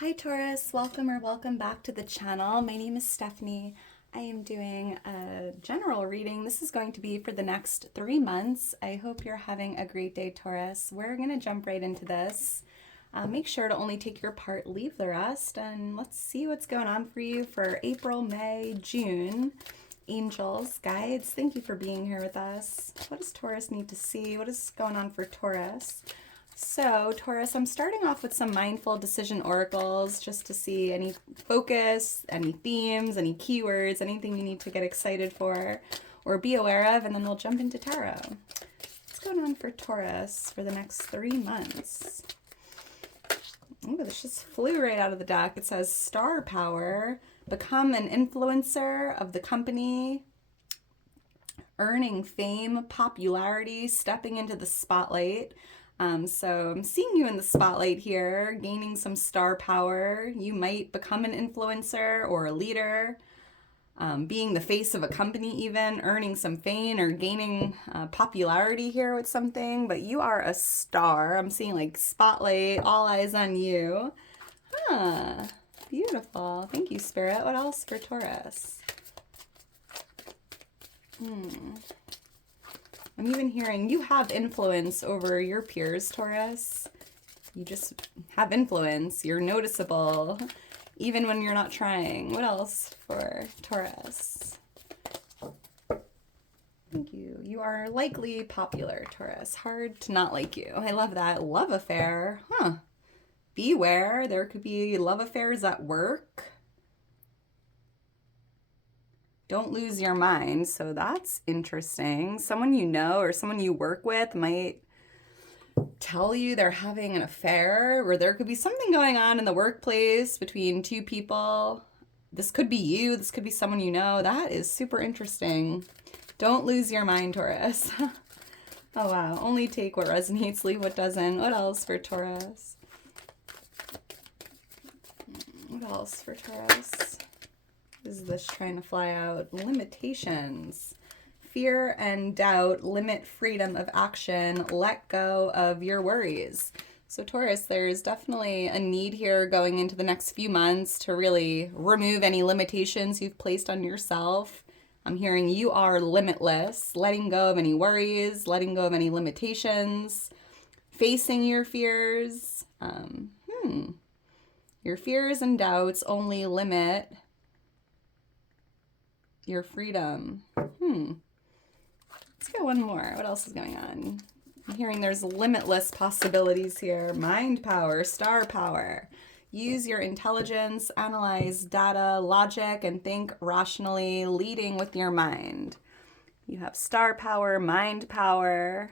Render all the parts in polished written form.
Hi Taurus, welcome or welcome back to the channel. My name is Stephanie. I am doing a general reading. This is going to be for the next 3 months. I hope you're having a great day, Taurus. We're going to jump right into this. Make sure to only take your part, leave the rest, and let's see what's going on for you for April, May, June. Angels, guides, thank you for being here with us. What does Taurus need to see? What is going on for Taurus? So, Taurus, I'm starting off with some mindful decision oracles just to see any focus, any themes, any keywords, anything you need to get excited for or be aware of, and then we'll jump into tarot. What's going on for Taurus for the next 3 months? Oh, this just flew right out of the deck. It says star power, become an influencer of the company, earning fame, popularity, stepping into the spotlight. So I'm seeing you in the spotlight here, gaining some star power. You might become an influencer or a leader, being the face of a company even, earning some fame or gaining popularity here with something. But you are a star. I'm seeing like spotlight, all eyes on you. Huh, beautiful. Thank you, Spirit. What else for Taurus? I'm even hearing you have influence over your peers, Taurus. You just have influence. You're noticeable, even when you're not trying. What else for Taurus? Thank you. You are likely popular, Taurus. Hard to not like you. I love that. Love affair. Huh. Beware. There could be love affairs at work. Don't lose your mind. So that's interesting. Someone you know or someone you work with might tell you they're having an affair, or there could be something going on in the workplace between two people. This could be you. This could be someone you know. That is super interesting. Don't lose your mind, Taurus. Oh, wow. Only take what resonates, leave what doesn't. What else for Taurus? What else for Taurus? Is this trying to fly out? Limitations. Fear and doubt limit freedom of action. Let go of your worries. So Taurus, there's definitely a need here going into the next few months to really remove any limitations you've placed on yourself. I'm hearing you are limitless, letting go of any worries, letting go of any limitations, facing your fears. Your fears and doubts only limit your freedom. Let's go one more. What else is going on? I'm hearing there's limitless possibilities here. Mind power, star power. Use your intelligence, analyze data, logic, and think rationally, leading with your mind. You have star power, mind power,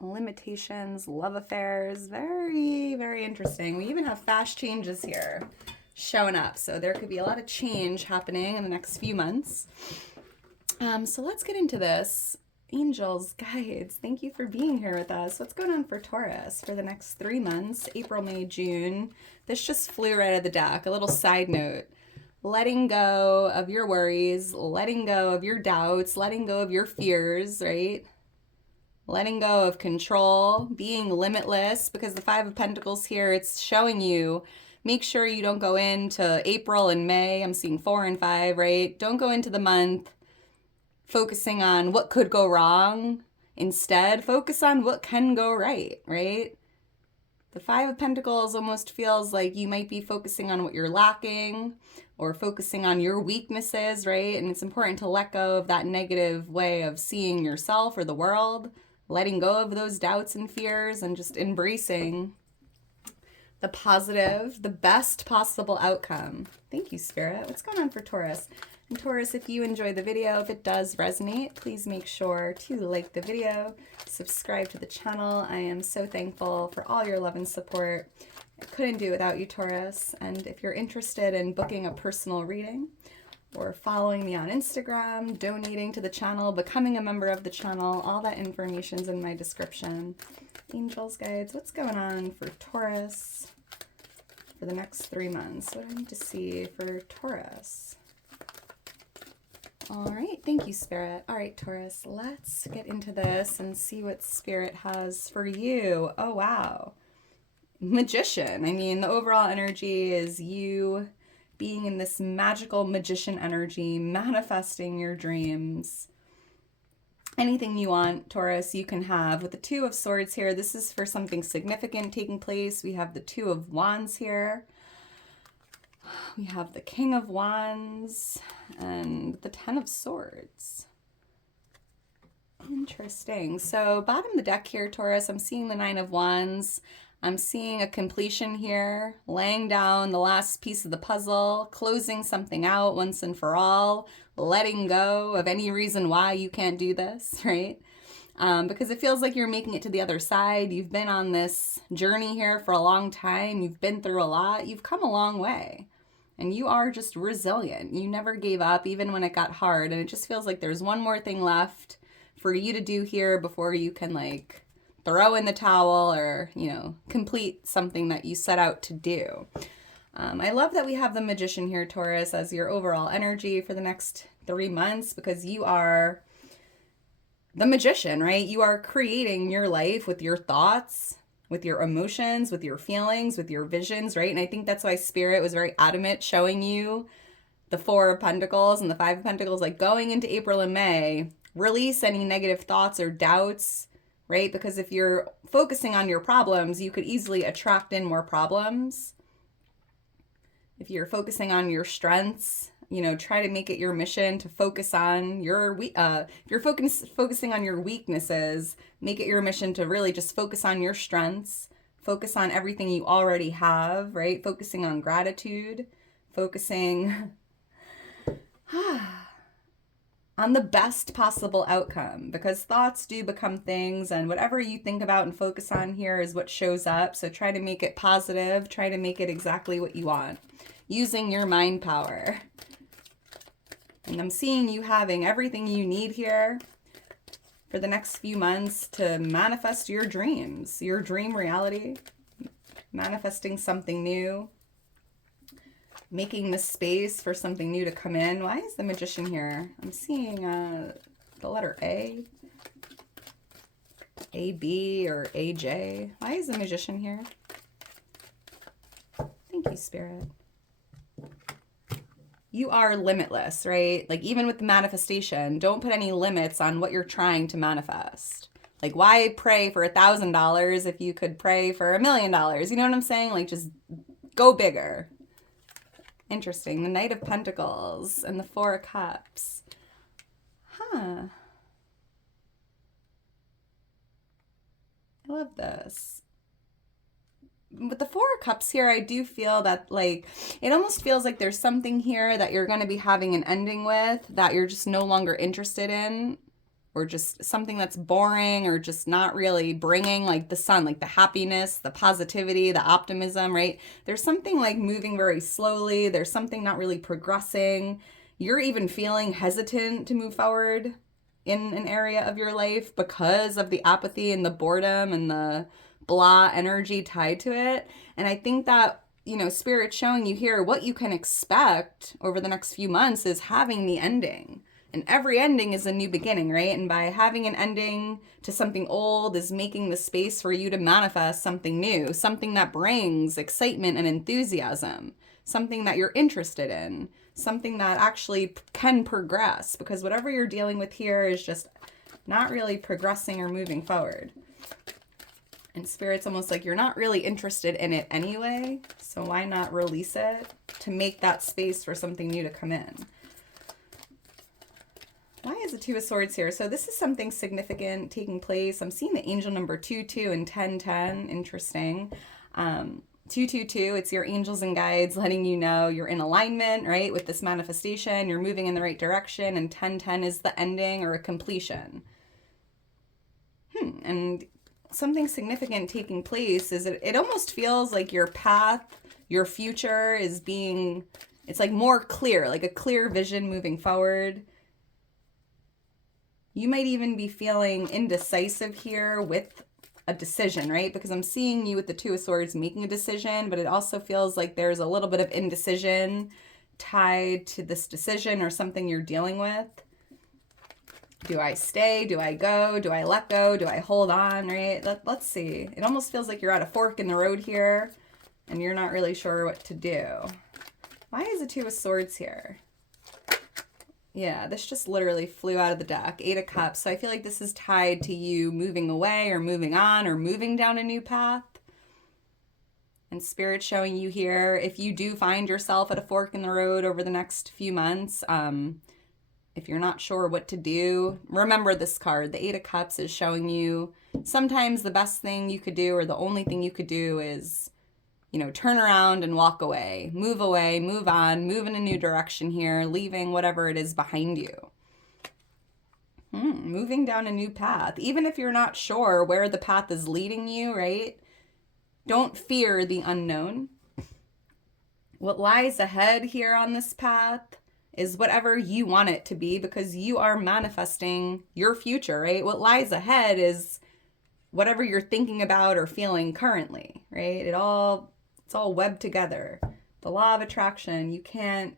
limitations, love affairs. Very, very interesting. We even have fast changes here showing up. So there could be a lot of change happening in the next few months. So let's get into this. Angels, guides, thank you for being here with us. What's going on for Taurus for the next 3 months, April, May, June? This just flew right out of the deck. A little side note. Letting go of your worries, letting go of your doubts, letting go of your fears, right? Letting go of control, being limitless, because the Five of Pentacles here, it's showing you, make sure you don't go into April and May. I'm seeing 4 and 5, right? Don't go into the month focusing on what could go wrong. Instead, focus on what can go right, right? The Five of Pentacles almost feels like you might be focusing on what you're lacking or focusing on your weaknesses, right? And it's important to let go of that negative way of seeing yourself or the world, letting go of those doubts and fears and just embracing the positive, the best possible outcome. Thank you, Spirit. What's going on for Taurus? And Taurus, if you enjoy the video, if it does resonate, please make sure to like the video, subscribe to the channel. I am so thankful for all your love and support. I couldn't do it without you, Taurus. And if you're interested in booking a personal reading or following me on Instagram, donating to the channel, becoming a member of the channel, all that information's in my description. Angels, guides, what's going on for Taurus for the next 3 months? What do I need to see for Taurus? All right, thank you, Spirit. All right, Taurus, let's get into this and see what Spirit has for you. Oh, wow. Magician. I mean, the overall energy is you being in this magical magician energy, manifesting your dreams. Anything you want, Taurus, you can have. With the Two of Swords here, this is for something significant taking place. We have the Two of Wands here. We have the King of Wands and the Ten of Swords. Interesting. So bottom of the deck here, Taurus, I'm seeing the Nine of Wands. I'm seeing a completion here, laying down the last piece of the puzzle, closing something out once and for all, letting go of any reason why you can't do this, right? Because it feels like you're making it to the other side. You've been on this journey here for a long time. You've been through a lot. You've come a long way. And you are just resilient. You never gave up, even when it got hard. And it just feels like there's one more thing left for you to do here before you can, like, throw in the towel or, you know, complete something that you set out to do. I love that we have the Magician here, Taurus, as your overall energy for the next 3 months, because you are the magician, right? You are creating your life with your thoughts, with your emotions, with your feelings, with your visions, right? And I think that's why Spirit was very adamant showing you the Four of Pentacles and the Five of Pentacles, like going into April and May, release any negative thoughts or doubts, right? Because if you're focusing on your problems, you could easily attract in more problems. If you're focusing on your strengths, you know, try to make it your mission to focus on your, if you're focusing on your weaknesses, make it your mission to really just focus on your strengths, focus on everything you already have, right? Focusing on gratitude, focusing on the best possible outcome, because thoughts do become things, and whatever you think about and focus on here is what shows up. So try to make it positive, try to make it exactly what you want, using your mind power. And I'm seeing you having everything you need here for the next few months to manifest your dreams, your dream reality, manifesting something new, making the space for something new to come in. Why is the Magician here? I'm seeing the letter A, AB or AJ. Why is the Magician here? Thank you, Spirit. You are limitless, right? Like, even with the manifestation, don't put any limits on what you're trying to manifest. Like, why pray for $1,000 if you could pray for $1 million? You know what I'm saying? Like, just go bigger. Interesting. The Knight of Pentacles and the Four of Cups. Huh. I love this. With the Four of Cups here, I do feel that, like, it almost feels like there's something here that you're going to be having an ending with that you're just no longer interested in, or just something that's boring or just not really bringing, like, the sun, like the happiness, the positivity, the optimism, right? There's something like moving very slowly. There's something not really progressing. You're even feeling hesitant to move forward in an area of your life because of the apathy and the boredom and the blah energy tied to it. And I think that, you know, Spirit's showing you here what you can expect over the next few months is having the ending. And every ending is a new beginning, right? And by having an ending to something old is making the space for you to manifest something new, something that brings excitement and enthusiasm, something that you're interested in, something that actually can progress, because whatever you're dealing with here is just not really progressing or moving forward. And Spirit's almost like you're not really interested in it anyway, so why not release it to make that space for something new to come in? Why is the Two of Swords here? So this is something significant taking place. I'm seeing the angel number 22 and 1010. Interesting. 222, it's your angels and guides letting you know you're in alignment, right, with this manifestation. You're moving in the right direction. And 1010 is the ending or a completion. And something significant taking place is it almost feels like your path, your future is being, it's like more clear, like a clear vision moving forward. You might even be feeling indecisive here with a decision, right? Because I'm seeing you with the Two of Swords making a decision, but it also feels like there's a little bit of indecision tied to this decision or something you're dealing with. Do I stay? Do I go? Do I let go? Do I hold on, right? Let's see. It almost feels like you're at a fork in the road here and you're not really sure what to do. Why is the Two of Swords here? Yeah, this just literally flew out of the deck. Eight of Cups. So I feel like this is tied to you moving away or moving on or moving down a new path. And Spirit showing you here, if you do find yourself at a fork in the road over the next few months, if you're not sure what to do, remember this card. The Eight of Cups is showing you sometimes the best thing you could do or the only thing you could do is, you know, turn around and walk away, move on, move in a new direction here, leaving whatever it is behind you. Moving down a new path. Even if you're not sure where the path is leading you, right? Don't fear the unknown. What lies ahead here on this path is whatever you want it to be, because you are manifesting your future, right? What lies ahead is whatever you're thinking about or feeling currently, right? It's all webbed together. The law of attraction, you can't,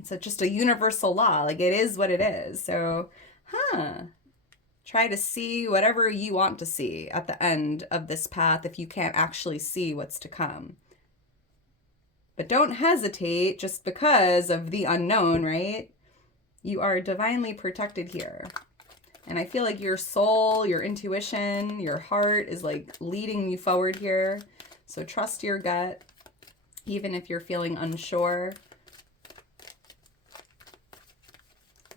it's just a universal law. Like, it is what it is. So, try to see whatever you want to see at the end of this path if you can't actually see what's to come. But don't hesitate just because of the unknown, right? You are divinely protected here. And I feel like your soul, your intuition, your heart is like leading you forward here. So trust your gut, even if you're feeling unsure.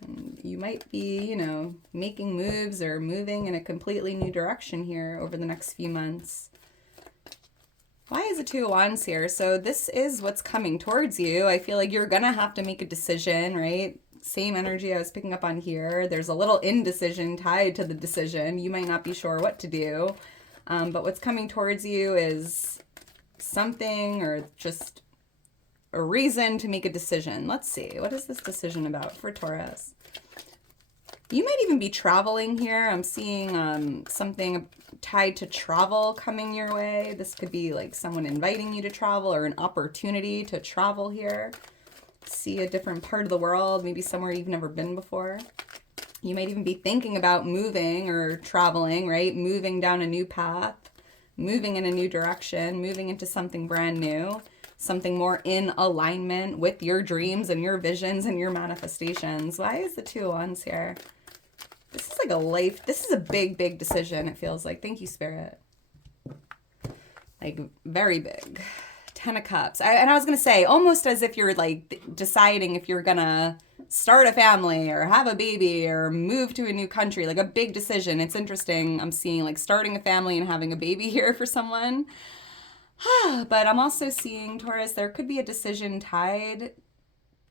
And you might be, you know, making moves or moving in a completely new direction here over the next few months. Why is the Two of Wands here? So this is what's coming towards you. I feel like you're going to have to make a decision, right? Same energy I was picking up on here. There's a little indecision tied to the decision. You might not be sure what to do. But what's coming towards you is something or just a reason to make a decision. Let's see. What is this decision about for Taurus? You might even be traveling here. I'm seeing something tied to travel coming your way. This could be like someone inviting you to travel or an opportunity to travel here. See a different part of the world, maybe somewhere you've never been before. You might even be thinking about moving or traveling, right? Moving down a new path, moving in a new direction, moving into something brand new, something more in alignment with your dreams and your visions and your manifestations. Why is the Two of Wands here? This is like this is a big, big decision, it feels like. Thank you, Spirit. Like, very big. Ten of Cups. And I was going to say, almost as if you're like deciding if you're going to start a family or have a baby or move to a new country, like a big decision. It's interesting. I'm seeing like starting a family and having a baby here for someone. But I'm also seeing, Taurus, there could be a decision tied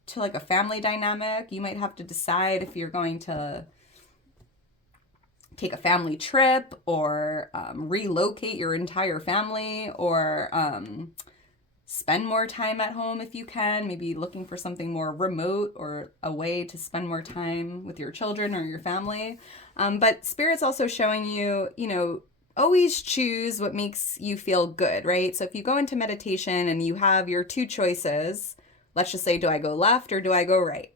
to like a family dynamic. You might have to decide if you're going to take a family trip or relocate your entire family or spend more time at home if you can, maybe looking for something more remote or a way to spend more time with your children or your family. But Spirit's also showing you, you know, always choose what makes you feel good, right? So if you go into meditation and you have your two choices, let's just say, do I go left or do I go right?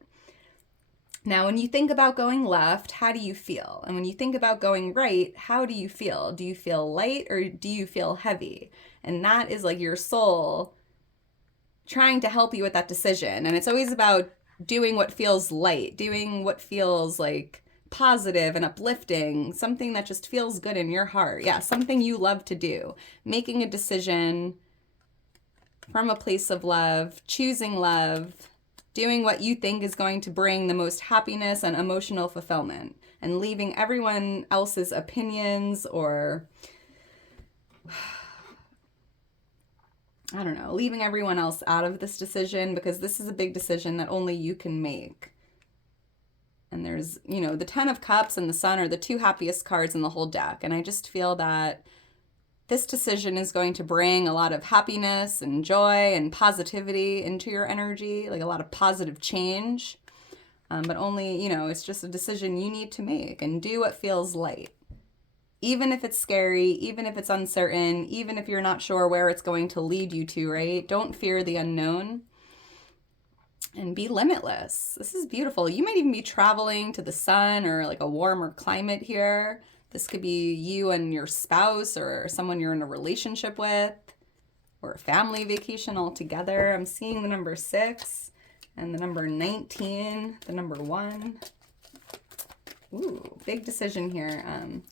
Now, when you think about going left, how do you feel? And when you think about going right, how do you feel? Do you feel light or do you feel heavy? And that is like your soul trying to help you with that decision. And it's always about doing what feels light, doing what feels like positive and uplifting, something that just feels good in your heart. Yeah, something you love to do. Making a decision from a place of love, choosing love, doing what you think is going to bring the most happiness and emotional fulfillment, and leaving everyone else's opinions or, I don't know, leaving everyone else out of this decision, because this is a big decision that only you can make. And there's, you know, the Ten of Cups and the Sun are the two happiest cards in the whole deck. And I just feel that this decision is going to bring a lot of happiness and joy and positivity into your energy, like a lot of positive change. But only, you know, it's just a decision you need to make and do what feels light. Even if it's scary, even if it's uncertain, even if you're not sure where it's going to lead you to, right? Don't fear the unknown. and be limitless. This is beautiful. You might even be traveling to the sun or like a warmer climate here. This could be you and your spouse or someone you're in a relationship with, or a family vacation all together. I'm seeing the number 6 and the number 19, the number 1. Ooh, big decision here. And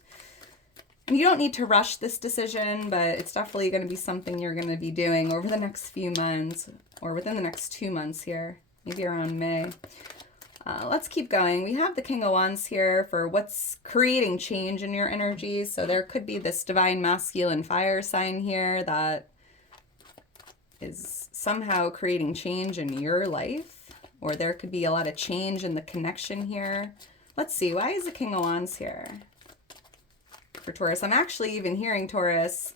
you don't need to rush this decision, but it's definitely going to be something you're going to be doing over the next few months, or within the next 2 months here, maybe around May. Let's keep going. We have the King of Wands here for what's creating change in your energy. So there could be this divine masculine fire sign here that is somehow creating change in your life, or there could be a lot of change in the connection here. Let's see, why is the King of Wands here for Taurus? I'm actually even hearing, Taurus,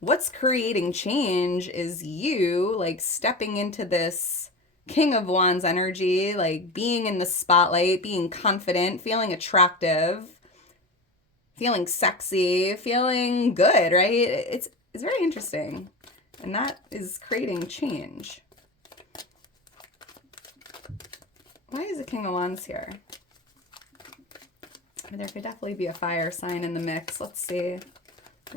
what's creating change is you like stepping into this King of Wands energy, like being in the spotlight, being confident, feeling attractive, feeling sexy, feeling good, right? It's very interesting. And that is creating change. Why is the King of Wands here? There could definitely be a fire sign in the mix. Let's see.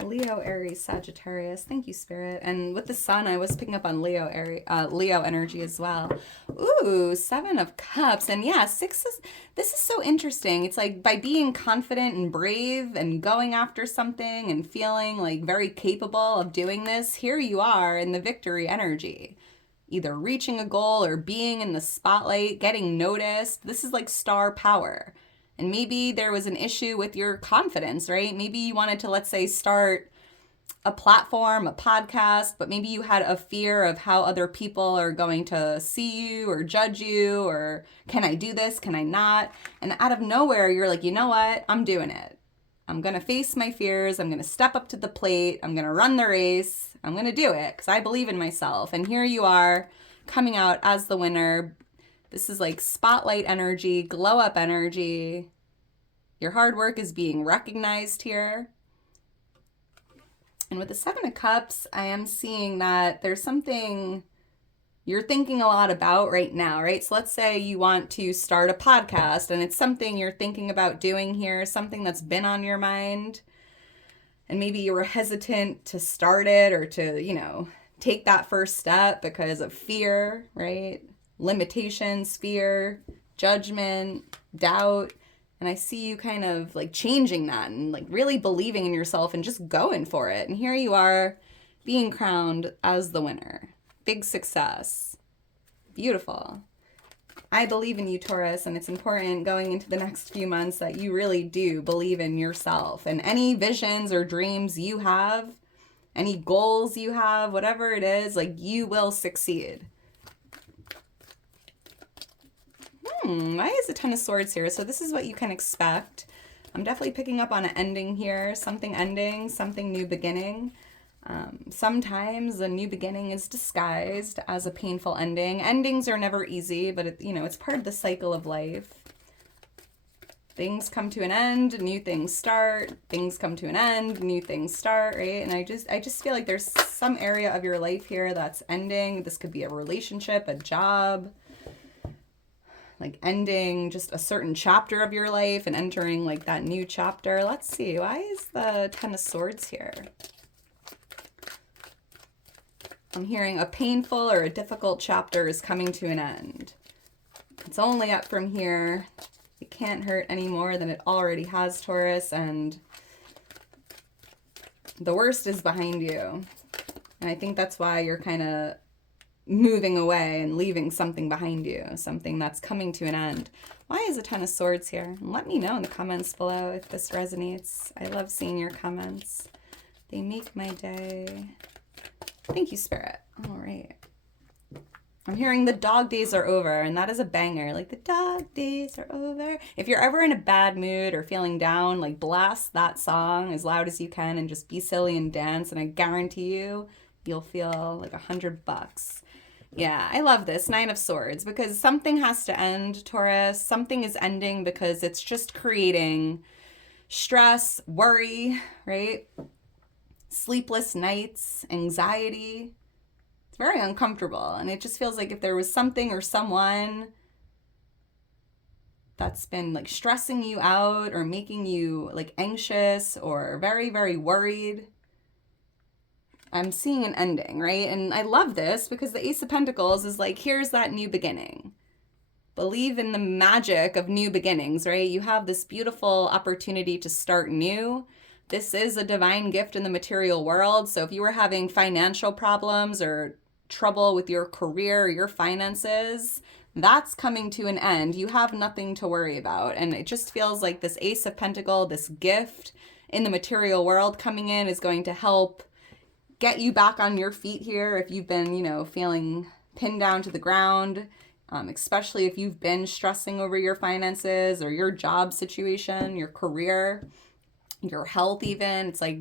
Leo, Aries, Sagittarius. Thank you, Spirit. And with the Sun, I was picking up on Leo energy as well. Ooh, 7 of Cups. And yeah, this is so interesting. It's like by being confident and brave and going after something and feeling like very capable of doing this, here you are in the victory energy. Either reaching a goal or being in the spotlight, getting noticed. This is like star power. And maybe there was an issue with your confidence, right? Maybe you wanted to, let's say, start a platform, a podcast, but maybe you had a fear of how other people are going to see you or judge you, or can I do this? Can I not? And out of nowhere, you're like, you know what? I'm doing it. I'm going to face my fears. I'm going to step up to the plate. I'm going to run the race. I'm going to do it because I believe in myself. And here you are coming out as the winner. This is like spotlight energy, glow up energy. Your hard work is being recognized here. And with the 7 of Cups, I am seeing that there's something you're thinking a lot about right now, right? So let's say you want to start a podcast and it's something you're thinking about doing here, something that's been on your mind. And maybe you were hesitant to start it or to, take that first step because of fear, right? Limitations, fear, judgment, doubt. And I see you kind of like changing that and like really believing in yourself and just going for it. And here you are being crowned as the winner. Big success. Beautiful. I believe in you, Taurus, and it's important going into the next few months that you really do believe in yourself. And any visions or dreams you have, any goals you have, whatever it is, like you will succeed. Why is the 10 of Swords here? So this is what you can expect. I'm definitely picking up on an ending here. Something ending, something new beginning. Sometimes a new beginning is disguised as a painful ending. Endings are never easy, but it's part of the cycle of life. Things come to an end, new things start. Things come to an end, new things start, right? And I just feel like there's some area of your life here that's ending. This could be a relationship, a job, like ending just a certain chapter of your life and entering like that new chapter. Let's see, why is the 10 of Swords here? I'm hearing a painful or a difficult chapter is coming to an end. It's only up from here. It can't hurt any more than it already has, Taurus, and the worst is behind you. And I think that's why you're kind of moving away and leaving something behind you, something that's coming to an end. Why is a 10 of Swords here? And let me know in the comments below if this resonates. I love seeing your comments. They make my day. Thank you, Spirit. All right. I'm hearing the dog days are over, and that is a banger. Like, the dog days are over. If you're ever in a bad mood or feeling down, like, blast that song as loud as you can and just be silly and dance, and I guarantee you'll feel like $100. Yeah, I love this 9 of Swords because something has to end, Taurus. Something is ending because it's just creating stress, worry, right? Sleepless nights, anxiety. It's very uncomfortable. And it just feels like if there was something or someone that's been like stressing you out or making you like anxious or very, very worried, I'm seeing an ending, right? And I love this because the Ace of Pentacles is like, here's that new beginning. Believe in the magic of new beginnings, right? You have this beautiful opportunity to start new. This is a divine gift in the material world. So if you were having financial problems or trouble with your career or your finances, that's coming to an end. You have nothing to worry about. And it just feels like this Ace of Pentacles, this gift in the material world coming in is going to help get you back on your feet here if you've been, feeling pinned down to the ground, especially if you've been stressing over your finances or your job situation, your career, your health even. It's like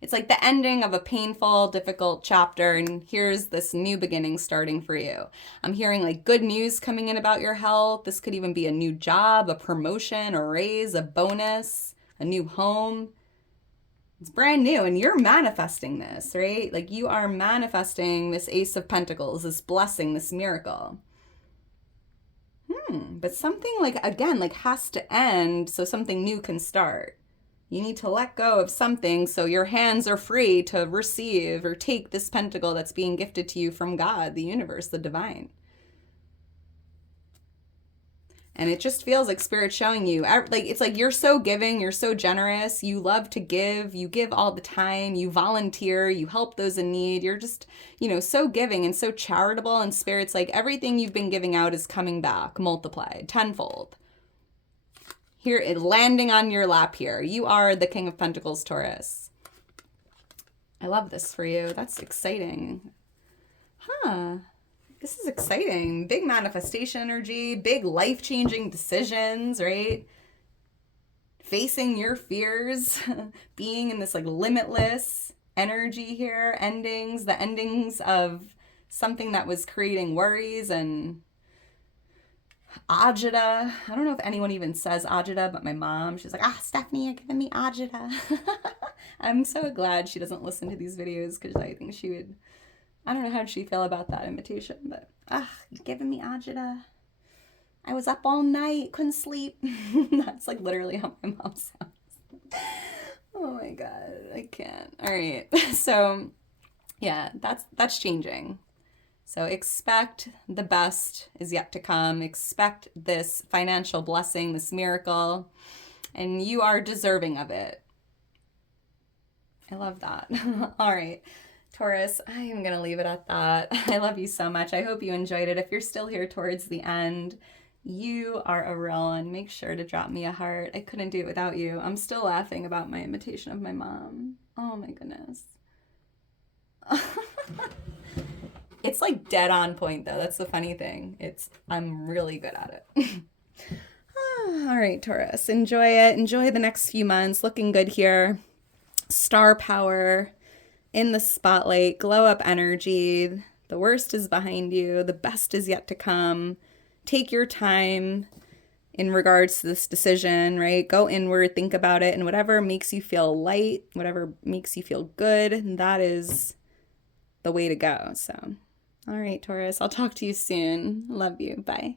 it's like the ending of a painful, difficult chapter, and here's this new beginning starting for you. I'm hearing like good news coming in about your health. This could even be a new job, a promotion, a raise, a bonus, a new home. It's brand new, and you're manifesting this, right? Like you are manifesting this Ace of Pentacles, this blessing, this miracle. But something like has to end so something new can start. You need to let go of something so your hands are free to receive or take this pentacle that's being gifted to you from God, the universe, the divine. And it just feels like Spirit showing you, like, it's like you're so giving, you're so generous, you love to give, you give all the time, you volunteer, you help those in need. You're just, so giving and so charitable. And Spirit's like everything you've been giving out is coming back, multiplied, tenfold. Here, landing on your lap here. You are the King of Pentacles, Taurus. I love this for you. That's exciting. This is exciting. Big manifestation energy, big life-changing decisions, right? Facing your fears, being in this like limitless energy here, endings, the endings of something that was creating worries and agita. I don't know if anyone even says agita, but my mom, she's like, Stephanie, you're giving me agita. I'm so glad she doesn't listen to these videos because I think she would, I don't know how she'd feel about that invitation, but you're giving me agita. I was up all night, couldn't sleep. That's like literally how my mom sounds. Oh my God, I can't. All right, so yeah, that's changing. So expect the best is yet to come. Expect this financial blessing, this miracle, and you are deserving of it. I love that. All right, Taurus, I am going to leave it at that. I love you so much. I hope you enjoyed it. If you're still here towards the end, you are a real one. Make sure to drop me a heart. I couldn't do it without you. I'm still laughing about my imitation of my mom. Oh my goodness. It's like dead on point though. That's the funny thing. I'm really good at it. All right, Taurus, enjoy it. Enjoy the next few months. Looking good here. Star power in the spotlight, glow up energy. The worst is behind you. The best is yet to come. Take your time in regards to this decision, right? Go inward, think about it, and whatever makes you feel light, whatever makes you feel good, that is the way to go. So, all right, Taurus, I'll talk to you soon. Love you. Bye.